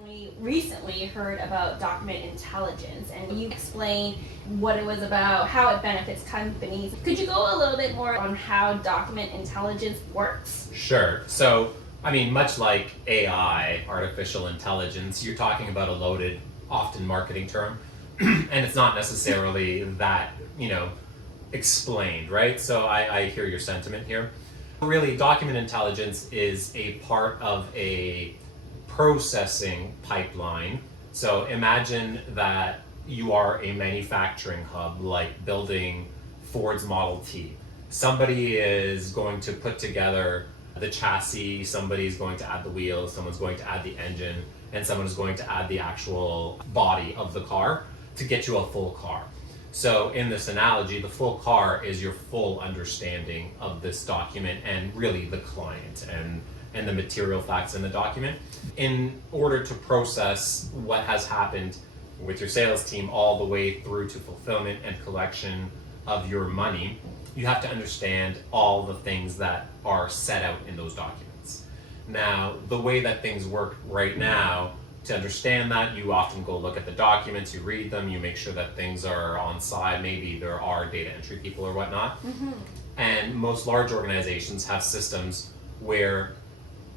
only recently heard about document intelligence, and you explained what it was about, how it benefits companies. Could you go a little bit more on how document intelligence works? Sure. So, much like AI, artificial intelligence, you're talking about a loaded, often marketing term, and it's not necessarily that, explained, right? So I hear your sentiment here. Really, document intelligence is a part of a processing pipeline. So imagine that you are a manufacturing hub, like building Ford's Model T. Somebody is going to put together the chassis, somebody's going to add the wheels, someone's going to add the engine, and someone is going to add the actual body of the car to get you a full car. So in this analogy, the full car is your full understanding of this document and really the client and the material facts in the document. In order to process what has happened with your sales team all the way through to fulfillment and collection of your money, you have to understand all the things that are set out in those documents. Now, the way that things work right now, to understand that, you often go look at the documents, you read them, you make sure that things are on side, maybe there are data entry people or whatnot. Mm-hmm. And most large organizations have systems where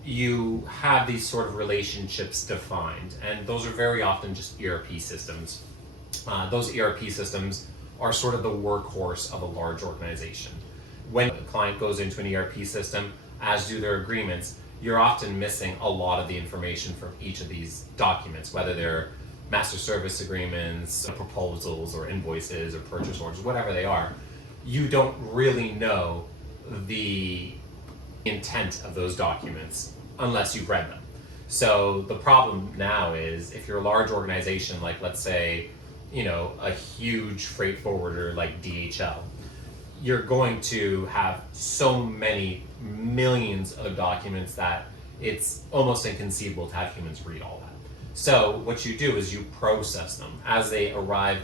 you have these sort of relationships defined, and those are very often just ERP systems. Those ERP systems are sort of the workhorse of a large organization. When a client goes into an ERP system, as do their agreements, you're often missing a lot of the information from each of these documents, whether they're master service agreements, proposals, or invoices, or purchase orders, whatever they are. You don't really know the intent of those documents unless you've read them. So the problem now is, if you're a large organization, like let's say, a huge freight forwarder like DHL, you're going to have so many millions of documents that it's almost inconceivable to have humans read all that. So what you do is you process them as they arrive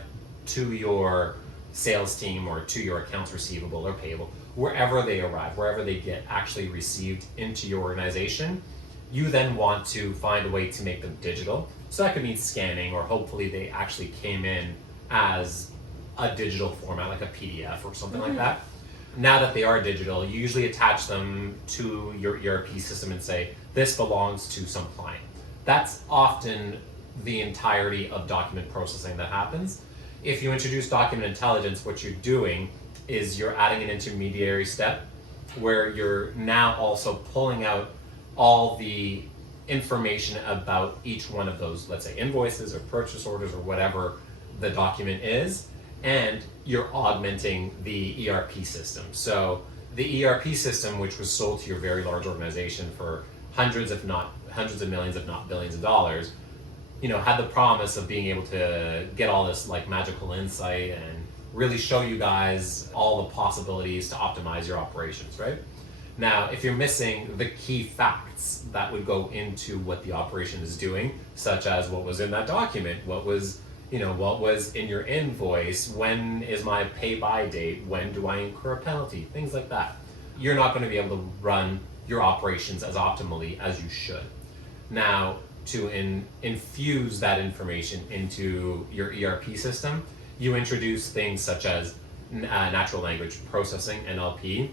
to your sales team or to your accounts receivable or payable, wherever they arrive, wherever they get actually received into your organization. You then want to find a way to make them digital. So that could mean scanning, or hopefully they actually came in as a digital format, like a PDF or something like that. Now that they are digital, you usually attach them to your ERP system and say, this belongs to some client. That's often the entirety of document processing that happens. If you introduce document intelligence, what you're doing is you're adding an intermediary step where you're now also pulling out all the information about each one of those, let's say invoices or purchase orders or whatever the document is, and you're augmenting the ERP system. So the ERP system, which was sold to your very large organization for hundreds of millions, if not billions of dollars, had the promise of being able to get all this like magical insight and really show you guys all the possibilities to optimize your operations, right? Now, if you're missing the key facts that would go into what the operation is doing, such as what was in that document, what was in your invoice, when is my pay by date, when do I incur a penalty, things like that, you're not going to be able to run your operations as optimally as you should. Now, to infuse that information into your ERP system, you introduce things such as natural language processing, NLP,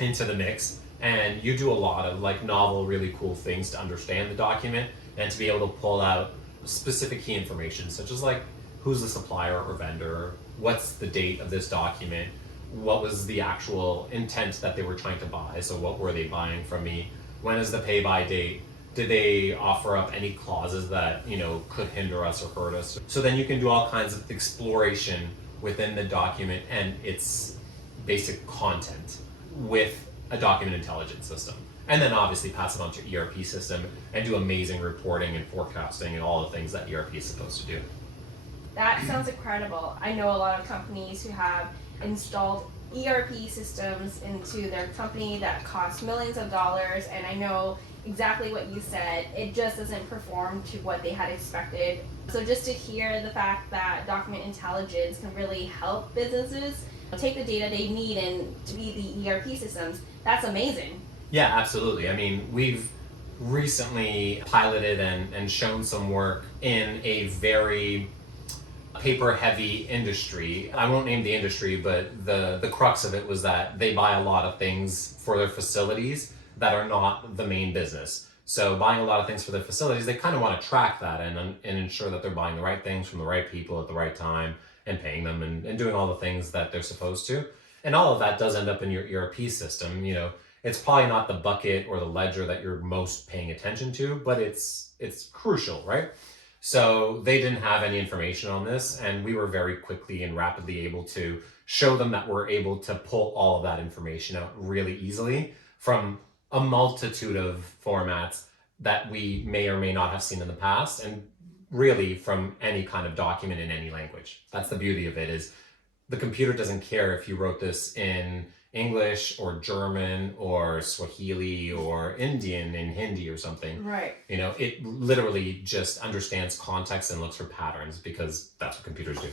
into the mix, and you do a lot of like novel, really cool things to understand the document and to be able to pull out specific key information, such as like who's the supplier or vendor, what's the date of this document, what was the actual intent that they were trying to buy, so what were they buying from me, when is the pay by date, did they offer up any clauses that could hinder us or hurt us. So then you can do all kinds of exploration within the document and its basic content with a document intelligence system, and then obviously pass it on to your ERP system and do amazing reporting and forecasting and all the things that ERP is supposed to do. That sounds incredible. I know a lot of companies who have installed ERP systems into their company that cost millions of dollars, and I know exactly what you said. It just doesn't perform to what they had expected. So just to hear the fact that document intelligence can really help businesses take the data they need and to be the ERP systems, that's amazing. Yeah, absolutely. We've recently piloted and shown some work in a very paper heavy industry. I won't name the industry, but the crux of it was that they buy a lot of things for their facilities that are not the main business. So buying a lot of things for their facilities, they kind of want to track that and ensure that they're buying the right things from the right people at the right time and paying them and doing all the things that they're supposed to. And all of that does end up in your ERP system. You know, it's probably not the bucket or the ledger that you're most paying attention to, but it's crucial, right? So they didn't have any information on this, and we were very quickly and rapidly able to show them that we're able to pull all of that information out really easily from a multitude of formats that we may or may not have seen in the past, and really from any kind of document in any language. That's the beauty of it, is the computer doesn't care if you wrote this in English or German or Swahili or Indian in Hindi or something. Right. You know, it literally just understands context and looks for patterns, because that's what computers do.